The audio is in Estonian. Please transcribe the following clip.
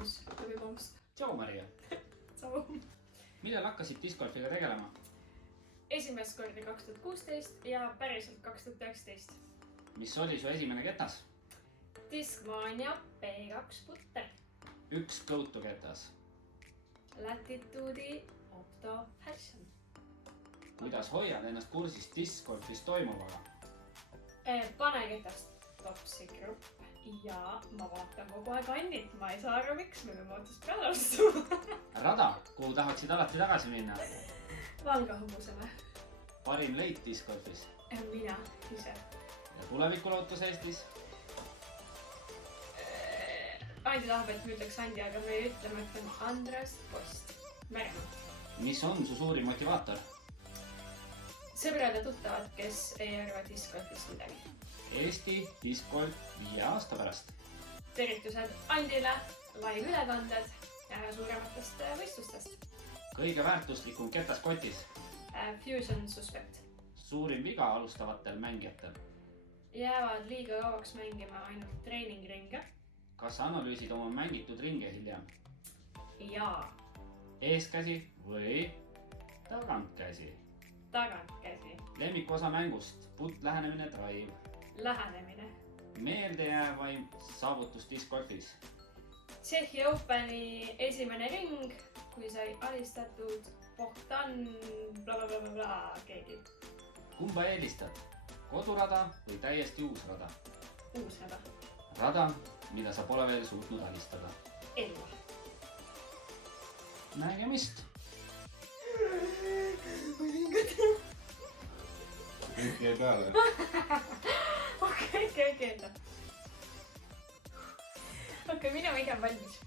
tervitus läbi maamust. Tšau, Maria! Tšau! Millal hakkasid discgolfiga tegelema? Esimest korda 2016 ja päriselt 2019. Mis oli su esimene ketas? Discmania P2 putter. Üks go-to ketas. Latitude'i Opto Fashion. Kuidas hoiad ennast kursis discgolfis toimuvaga? Pane ketast topsi grupp ja ma vaatan kogu aeg Annit. Ma ei saa aru, miks me võime ootust peale astuma. Rada, kuhu tahaksid alati tagasi minna? Valga hobusele. Parim leit discgolfis? Mina ise. Ja tulevikulootus Eestis? Andi tahab, et me ütleks Andi, aga me ütleme, et on Andres Post. Meremaa. Mis on su suurim motivaator? Sõbrad ja tuttavad, kes ei arva discgolfist midagi. Eesti discgolf 5 aasta pärast. Tervitused Andile, live-ülekanded suurematest võistlustest. Kõige väärtuslikum ketas kotis? Fusion Suspect. Suurim viga alustavatel mängijatel? Jäävad liiga kauaks mängima ainult treeningringe. Kas analüüsid oma mängitud ringe hiljem? Jaa. Eeskäsi või tagantkäsi? Tagantkäsi. Lemmikosa mängust, putt, lähenemine, drive. Lähenemine. Meeldejäävaim saavutus discgolfis? Tšehhi Openi esimene ring, kui sai alistatud Pohtan blablabla keegi. Kumba eelistad? Kodurada või täiesti uus rada? Uus rada. Rada, mida sa pole veel suutnud alistada. Elva. Nägemist! Kõik jäi peale. Okei, enda. Okei, minu iga on valmis.